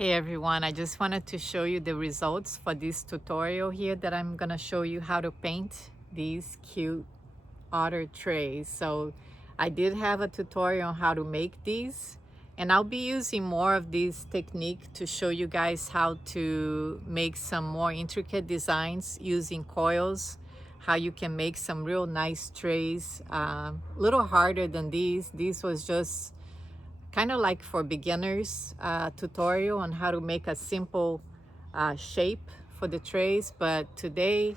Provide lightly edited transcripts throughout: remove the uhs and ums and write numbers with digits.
Hey everyone, I just wanted to show you the results for this tutorial here that I'm gonna show you how to paint these cute otter trays. So I did have a tutorial on how to make these, and I'll be using more of this technique to show you guys how to make some more intricate designs using coils, how you can make some real nice trays. A little harder than these. This was just kind of like for beginners tutorial on how to make a simple shape for the trays, but today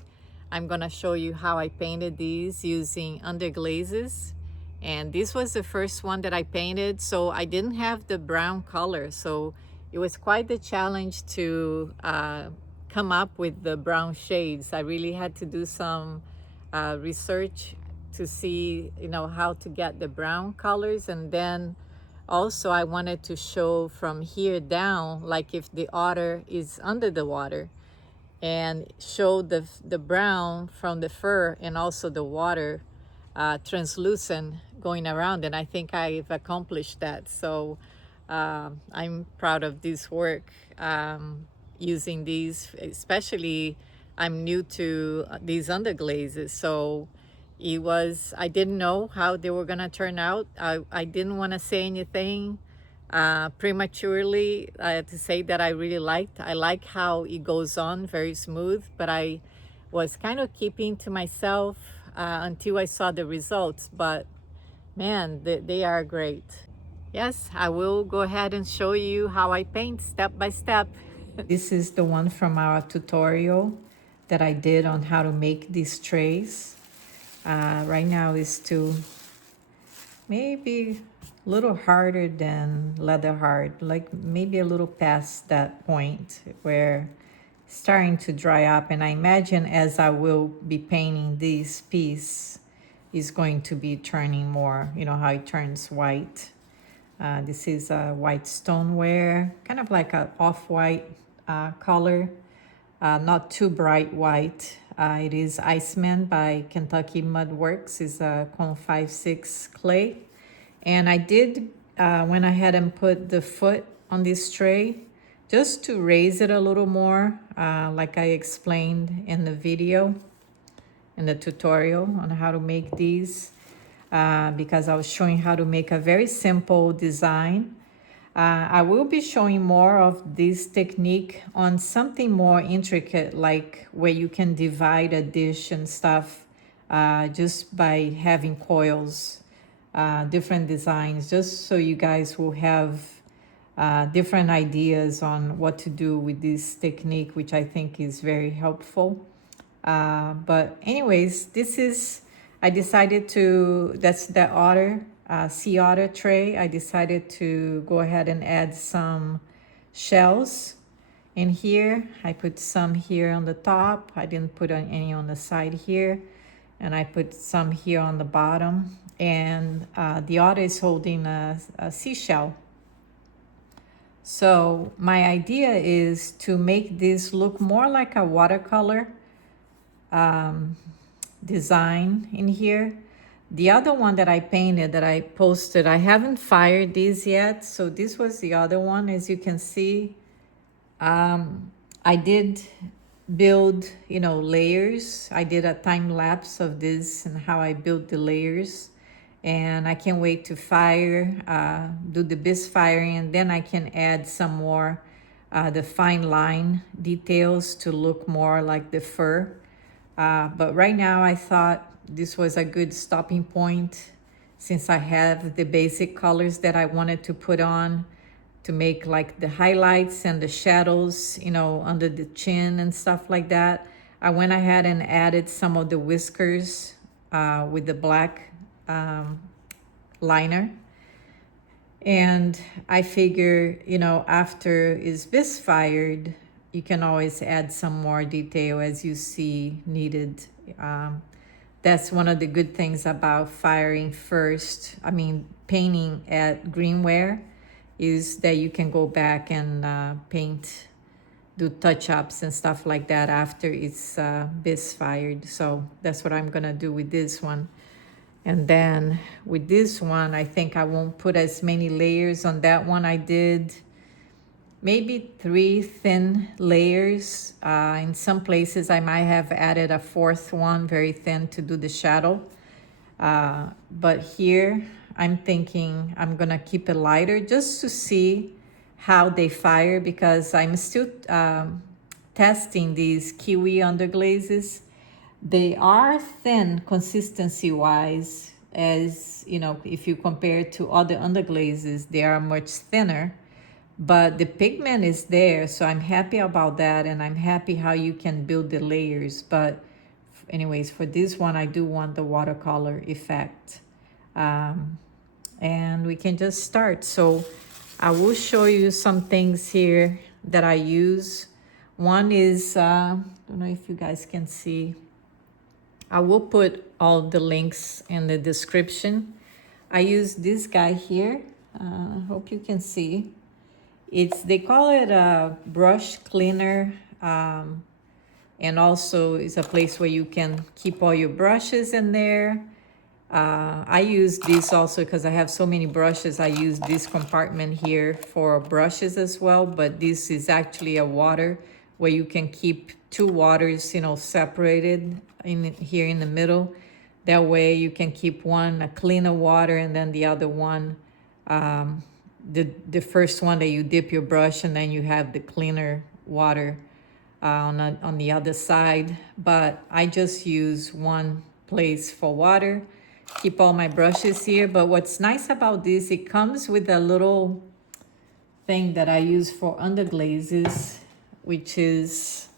I'm gonna show you how I painted these using underglazes. And this was the first one that I painted, so I didn't have the brown color, so it was quite the challenge to come up with the brown shades. I really had to do some research to see, how to get the brown colors. And then also I wanted to show from here down, like if the otter is under the water, and show the brown from the fur and also the water translucent going around. And I think I've accomplished that. So I'm proud of this work, using these, especially I'm new to these underglazes. So I didn't know how they were gonna turn out. I didn't want to say anything prematurely to say that I like how it goes on very smooth, but I was kind of keeping to myself until I saw the results. But man, they are great. Yes, I will go ahead and show you how I paint step by step. This is the one from our tutorial that I did on how to make these trays. Right now is to maybe a little harder than leather hard, like maybe a little past that point where it's starting to dry up. And I imagine as I will be painting this piece is going to be turning more, how it turns white. This is a white stoneware, kind of like an off-white color, not too bright white. It is Iceman by Kentucky Mud Works. It's a Cone 5/6 clay. And I did went ahead and put the foot on this tray just to raise it a little more, like I explained in the video, in the tutorial on how to make these, because I was showing how to make a very simple design. I will be showing more of this technique on something more intricate, like where you can divide a dish and stuff, just by having coils, different designs, just so you guys will have different ideas on what to do with this technique, which I think is very helpful. But anyways, I decided that's the Sea Otter Tray. I decided to go ahead and add some shells in here. I put some here on the top. I didn't put any on the side here. And I put some here on the bottom. And the otter is holding a seashell. So my idea is to make this look more like a watercolor design in here. The other one that I painted that I posted, I haven't fired these yet. So this was the other one. As you can see, I did build, layers. I did a time lapse of this and how I built the layers. And I can't wait to do the bisque firing, and then I can add some more the fine line details to look more like the fur. But right now I thought this was a good stopping point, since I have the basic colors that I wanted to put on to make like the highlights and the shadows, under the chin and stuff like that. I went ahead and added some of the whiskers with the black liner. And I figure, after it's bisque fired, you can always add some more detail as you see needed. That's one of the good things about firing first. I mean, painting at greenware is that you can go back and paint, do touch-ups and stuff like that after it's bisque fired. So that's what I'm gonna do with this one. And then with this one, I think I won't put as many layers on that one. I did maybe 3 thin layers. In some places I might have added a 4th one, very thin, to do the shadow. But here I'm thinking I'm gonna keep it lighter just to see how they fire, because I'm still testing these Kiwi Underglazes. They are thin consistency wise, as you know, if you compare to other underglazes, they are much thinner, but the pigment is there, so I'm happy about that, and I'm happy how you can build the layers. But anyways, for this one I do want the watercolor effect. And we can just start. So I will show you some things here that I use. One is, I don't know if you guys can see, I will put all the links in the description. I use this guy here. I hope you can see. They call it a brush cleaner, and also it's a place where you can keep all your brushes in there. I use this also because I have so many brushes. I use this compartment here for brushes as well, but this is actually a water where you can keep 2 waters, you know, separated here in the middle. That way you can keep one a cleaner water, and then the other one, the first one that you dip your brush, and then you have the cleaner water on the other side. But I just use one place for water, keep all my brushes here. But what's nice about this, it comes with a little thing that I use for underglazes, which is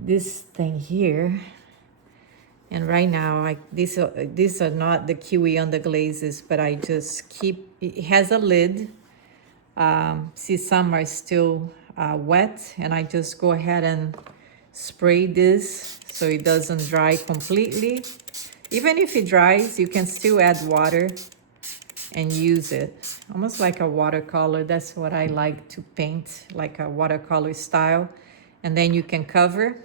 this thing here. And right now, these are not the Kiwi Underglazes, but I just keep, it has a lid. See, some are still wet, and I just go ahead and spray this so it doesn't dry completely. Even if it dries, you can still add water and use it. Almost like a watercolor. That's what I like to paint, like a watercolor style. And then you can cover.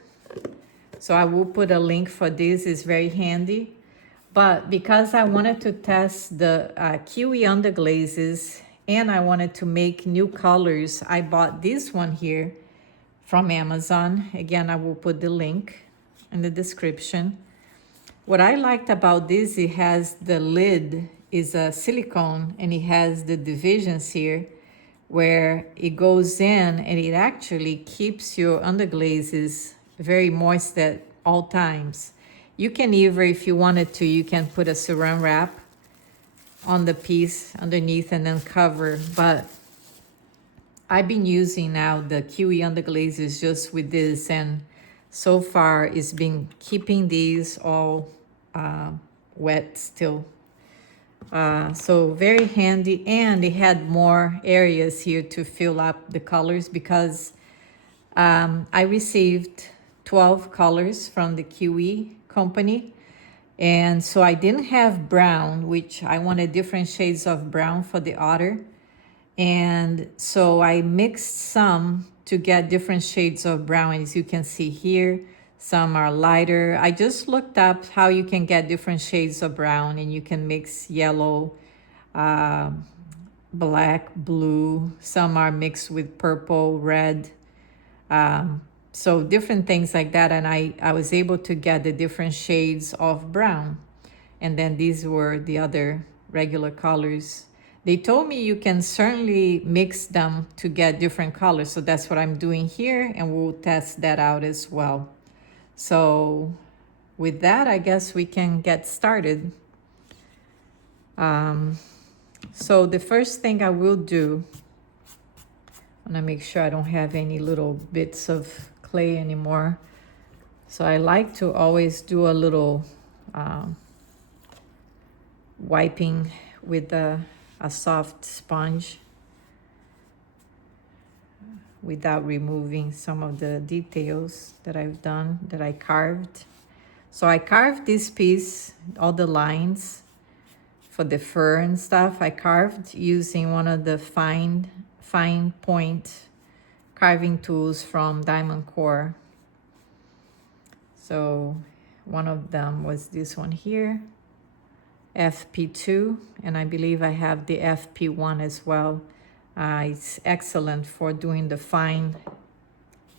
So I will put a link for this. It's very handy. But because I wanted to test the Kiwi Underglazes, and I wanted to make new colors, I bought this one here from Amazon. Again, I will put the link in the description. What I liked about this, it has the lid is a silicone, and it has the divisions here where it goes in, and it actually keeps your underglazes very moist at all times. You can either, if you wanted to, you can put a saran wrap on the piece underneath and then cover. But I've been using now the Kiwi Underglazes just with this, and so far it's been keeping these all wet still. So very handy, and it had more areas here to fill up the colors, because I received 12 colors from the Kiwi company, and so I didn't have brown, which I wanted different shades of brown for the otter, and so I mixed some to get different shades of brown. As you can see here, some are lighter. I just looked up how you can get different shades of brown, and you can mix yellow, black, blue. Some are mixed with purple, red. So different things like that. And I was able to get the different shades of brown. And then these were the other regular colors. They told me you can certainly mix them to get different colors. So that's what I'm doing here, and we'll test that out as well. So with that, I guess we can get started. So the first thing I will do, I want to make sure I don't have any little bits of clay anymore. So I like to always do a little wiping with a soft sponge without removing some of the details that I've done, that I carved. So I carved this piece, all the lines for the fur and stuff, I carved using one of the fine point carving tools from Diamond Core. So one of them was this one here, FP2, and I believe I have the FP1 as well. It's excellent for doing the fine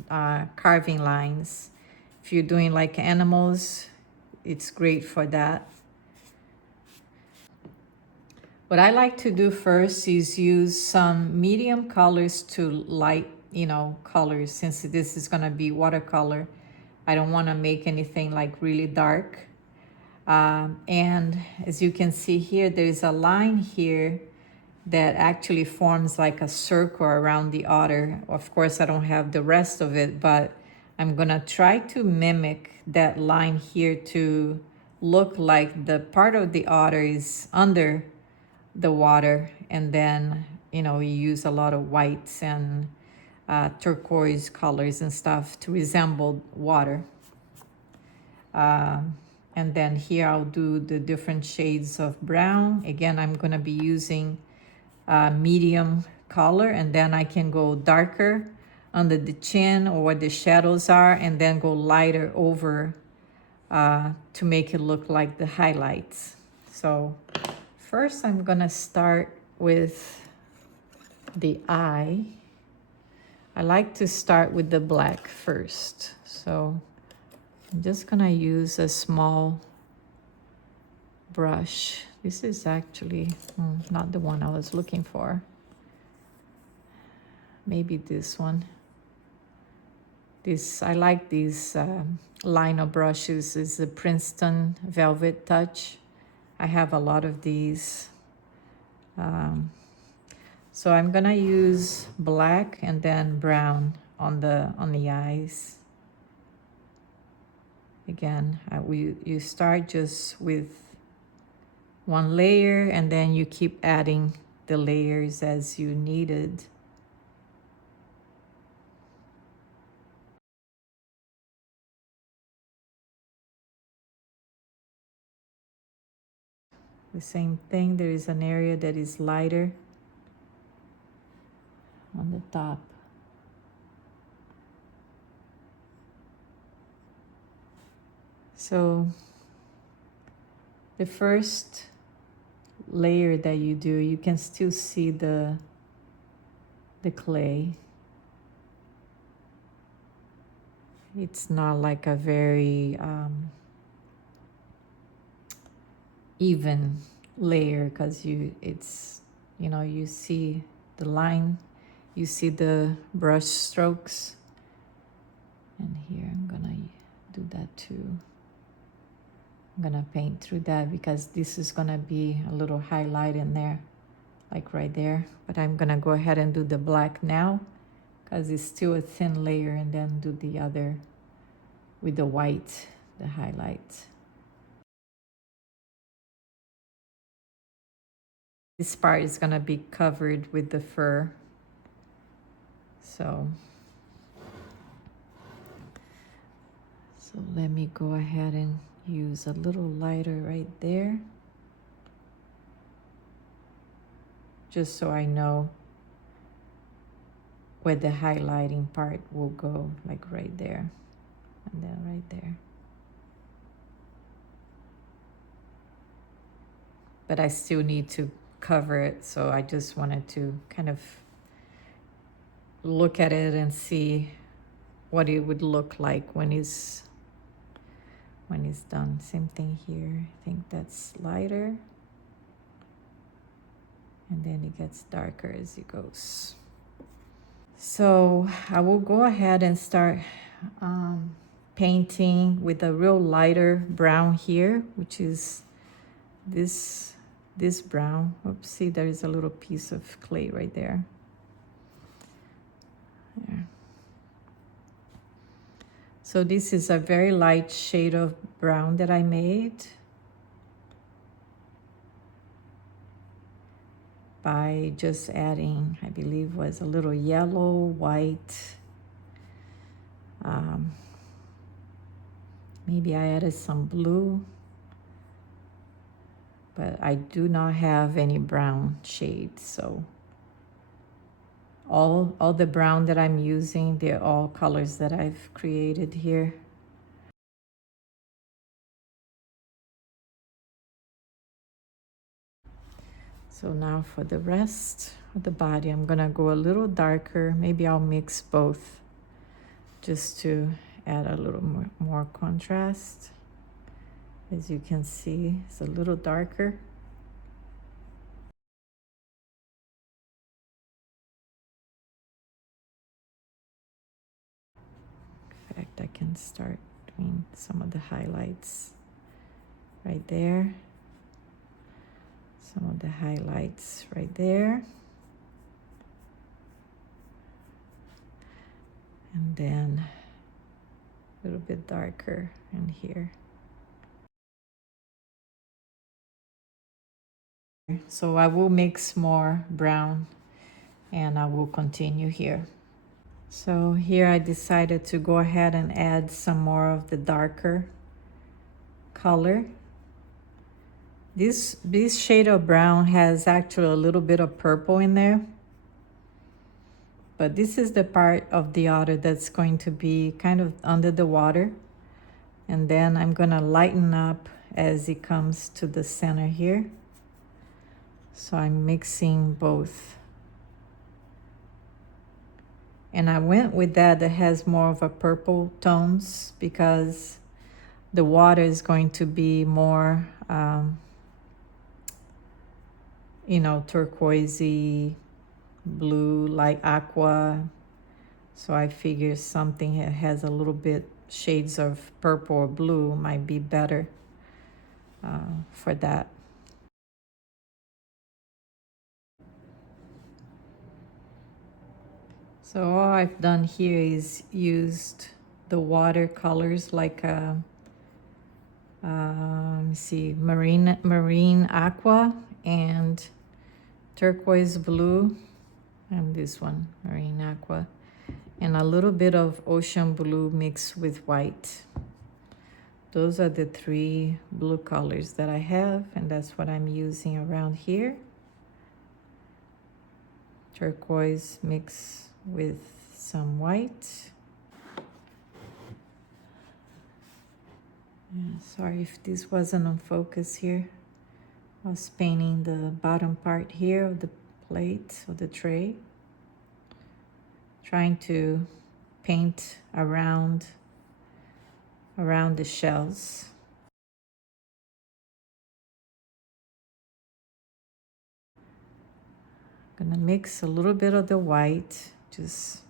carving lines. If you're doing like animals, it's great for that. What I like to do first is use some medium colors to light, colors, since this is gonna be watercolor. I don't wanna make anything like really dark. And as you can see here, there's a line here that actually forms like a circle around the otter. Of course, I don't have the rest of it, but I'm gonna try to mimic that line here to look like the part of the otter is under the water, and then we use a lot of whites and turquoise colors and stuff to resemble water. And then here I'll do the different shades of brown. Again, I'm gonna be using medium color, and then I can go darker under the chin or where the shadows are, and then go lighter over to make it look like the highlights. So first I'm gonna start with the eye. I like to start with the black first. So I'm just gonna use a small brush. This is actually not the one I was looking for. Maybe this one. I like these liner brushes. Is the Princeton Velvet Touch. I have a lot of these. So I'm gonna use black and then brown on the eyes. Again, you start just with one layer, and then you keep adding the layers as you needed. The same thing, there is an area that is lighter on the top. So the first layer that you do, you can still see the clay. It's not like a very even layer, because you see the line, you see the brush strokes, and here I'm gonna do that too. I'm gonna paint through that because this is gonna be a little highlight in there, like right there. But I'm gonna go ahead and do the black now because it's still a thin layer, and then do the other with the white, the highlight. This part is gonna be covered with the fur. So let me go ahead and use a little lighter right there, just so I know where the highlighting part will go, like right there, and then right there. But I still need to cover it, so I just wanted to kind of look at it and see what it would look like when it's done. Same thing here. I think that's lighter, and then it gets darker as it goes. So I will go ahead and start painting with a real lighter brown here, which is this brown. Oops, see, there is a little piece of clay right there. There. So this is a very light shade of brown that I made by just adding, I believe was a little yellow, white. Maybe I added some blue, but I do not have any brown shades. So all the brown that I'm using, they're all colors that I've created here. So now for the rest, the body. I'm gonna go a little darker. Maybe I'll mix both just to add a little more contrast. As you can see, it's a little darker. In fact, I can start doing some of the highlights right there. Some of the highlights right there. And then a little bit darker in here. So I will mix more brown and I will continue here. So here I decided to go ahead and add some more of the darker color. This shade of brown has actually a little bit of purple in there. But this is the part of the otter that's going to be kind of under the water. And then I'm gonna lighten up as it comes to the center here. So I'm mixing both. And I went with that has more of a purple tones because the water is going to be more, you know, turquoisey, blue, like aqua. So I figure something that has a little bit shades of purple or blue might be better for that. So all I've done here is used the watercolors like let me see, marine aqua and turquoise blue, and this one, marine aqua, and a little bit of ocean blue mixed with white. Those are the three blue colors that I have, and that's what I'm using around here. Turquoise mixed with some white. Yeah, sorry if this wasn't on focus here. I was painting the bottom part here of the plate, of the tray. Trying to paint around the shells. I'm gonna mix a little bit of the white, just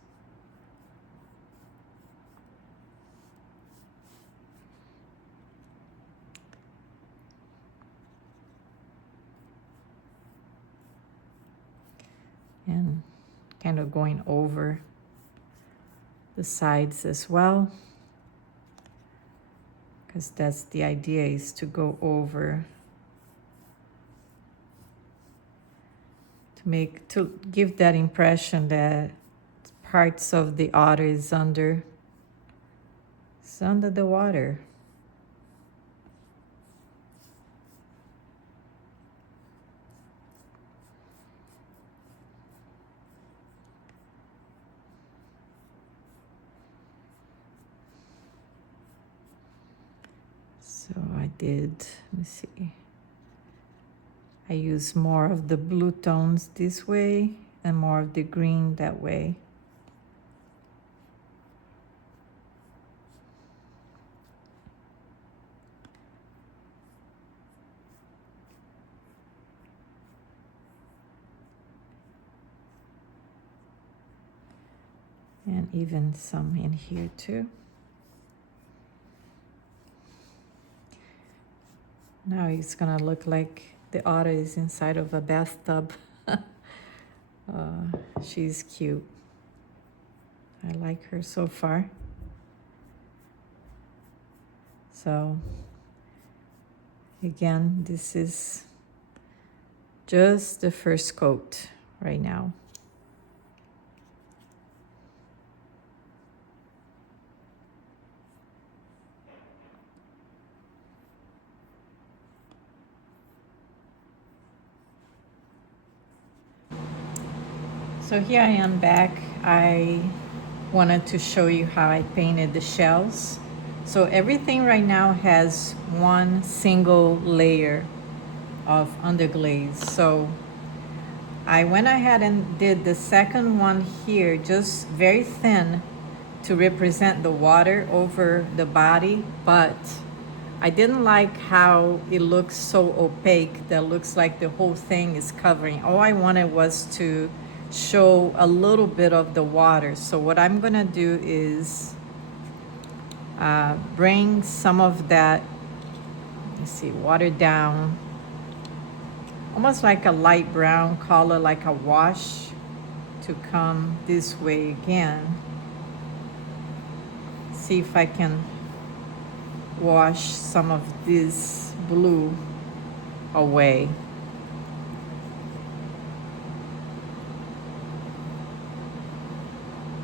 and kind of going over the sides as well, because that's the idea, is to go over to give that impression that parts of the otter is under the water. So I did, let me see. I use more of the blue tones this way and more of the green that way. And even some in here too. Now it's gonna look like the otter is inside of a bathtub. She's cute. I like her so far. So again, this is just the first coat right now. So here I am back. I wanted to show you how I painted the shells. So everything right now has one single layer of underglaze. So I went ahead and did the second one here, just very thin to represent the water over the body, but I didn't like how it looks so opaque that looks like the whole thing is covering. All I wanted was to show a little bit of the water. So what I'm gonna do is bring some of that, let's see, water down, almost like a light brown color, like a wash, to come this way again. See if I can wash some of this blue away.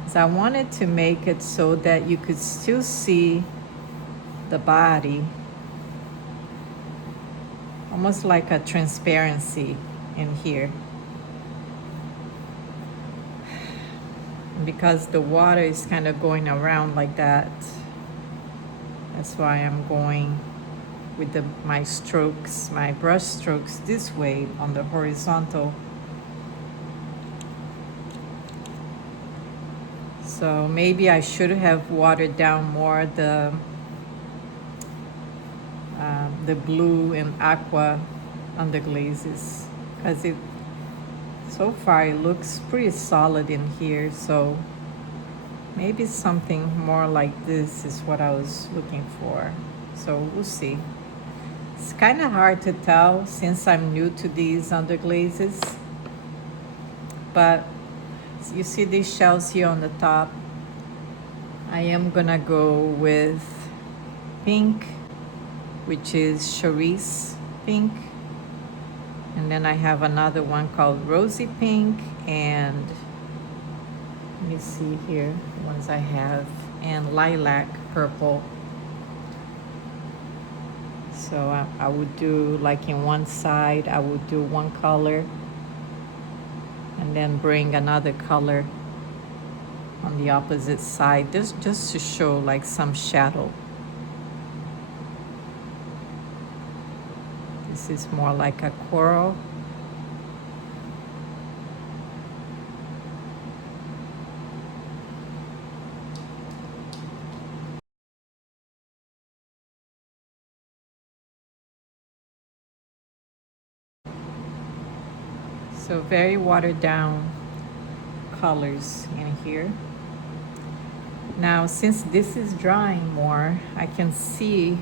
So I wanted to make it so that you could still see the body, almost like a transparency in here. Because the water is kind of going around like that, that's why I'm going with my strokes, my brush strokes this way on the horizontal. So maybe I should have watered down more the blue and aqua underglazes, because it so far it looks pretty solid in here. So maybe something more like this is what I was looking for. So we'll see. It's kind of hard to tell since I'm new to these underglazes, but you see these shells here on the top. I am gonna go with pink, which is Charisse pink, and then I have another one called rosy pink, and let me see here the ones I have, and lilac purple. So I would do, like, in one side I would do one color and then bring another color on the opposite side, just to show like some shadow. This is more like a coral. So very watered down colors in here. Now, since this is drying more, I can see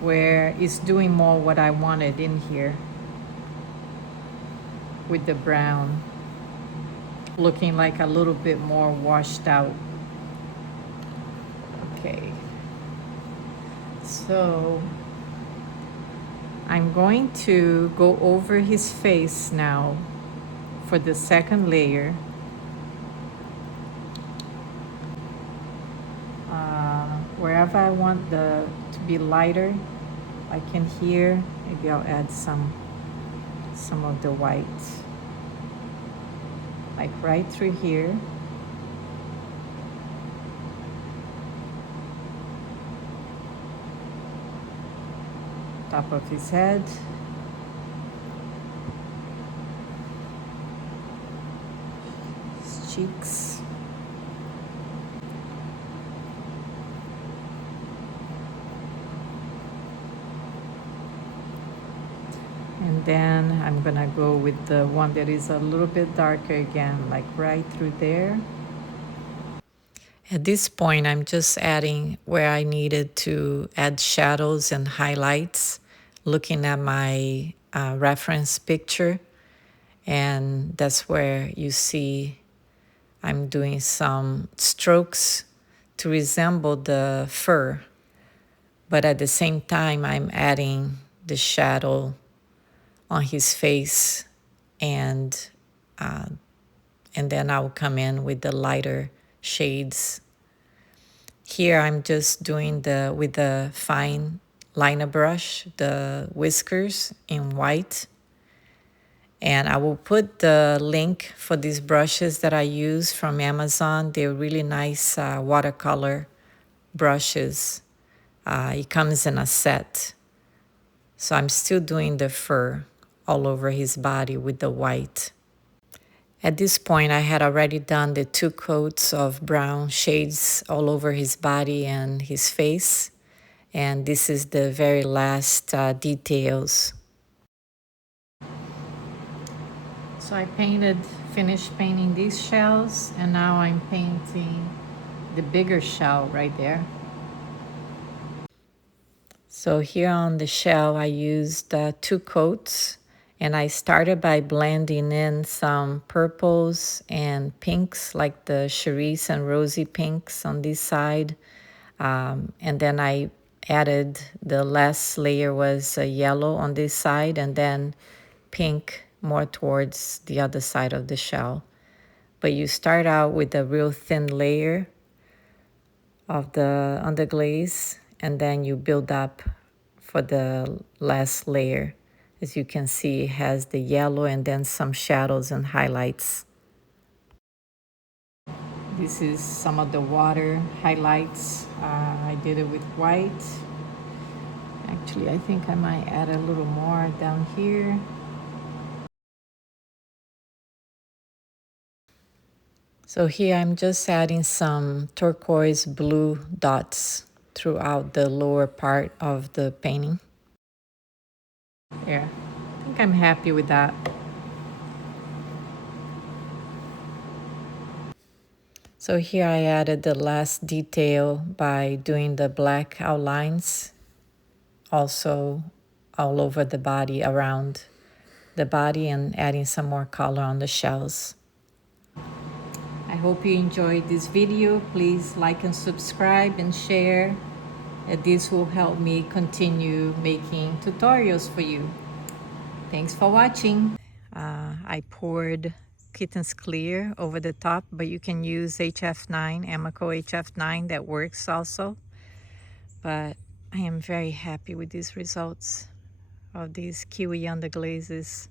where it's doing more what I wanted in here with the brown, looking like a little bit more washed out. Okay, so I'm going to go over his face now for the second layer. Wherever I want to be lighter, I can here, maybe I'll add some of the white, like right through here. Top of his head. His cheeks. And then I'm gonna go with the one that is a little bit darker again, like right through there. At this point, I'm just adding where I needed to add shadows and highlights, looking at my reference picture. And that's where you see I'm doing some strokes to resemble the fur. But at the same time, I'm adding the shadow on his face, and then I'll come in with the lighter shades. Here I'm just doing with the fine liner brush, the whiskers in white. And I will put the link for these brushes that I use from Amazon. They're really nice watercolor brushes. It comes in a set. So I'm still doing the fur all over his body with the white. At this point, I had already done the 2 coats of brown shades all over his body and his face. And this is the very last details. So I finished painting these shells, and now I'm painting the bigger shell right there. So here on the shell, I used 2 coats, and I started by blending in some purples and pinks, like the cerise and rosy pinks on this side. And then I added, the last layer was yellow on this side, and then pink more towards the other side of the shell. But you start out with a real thin layer of the underglaze, and then you build up for the last layer. As you can see, it has the yellow and then some shadows and highlights. This is some of the water highlights. I did it with white. Actually, I think I might add a little more down here. So here I'm just adding some turquoise blue dots throughout the lower part of the painting. Yeah, I think I'm happy with that. So here I added the last detail by doing the black outlines also all over the body, around the body, and adding some more color on the shells. I hope you enjoyed this video. Please like and subscribe and share. This will help me continue making tutorials for you. Thanks for watching. I poured Kitten's Clear over the top, but you can use HF9, Amaco HF9, that works also. But I am very happy with these results of these Kiwi Underglazes.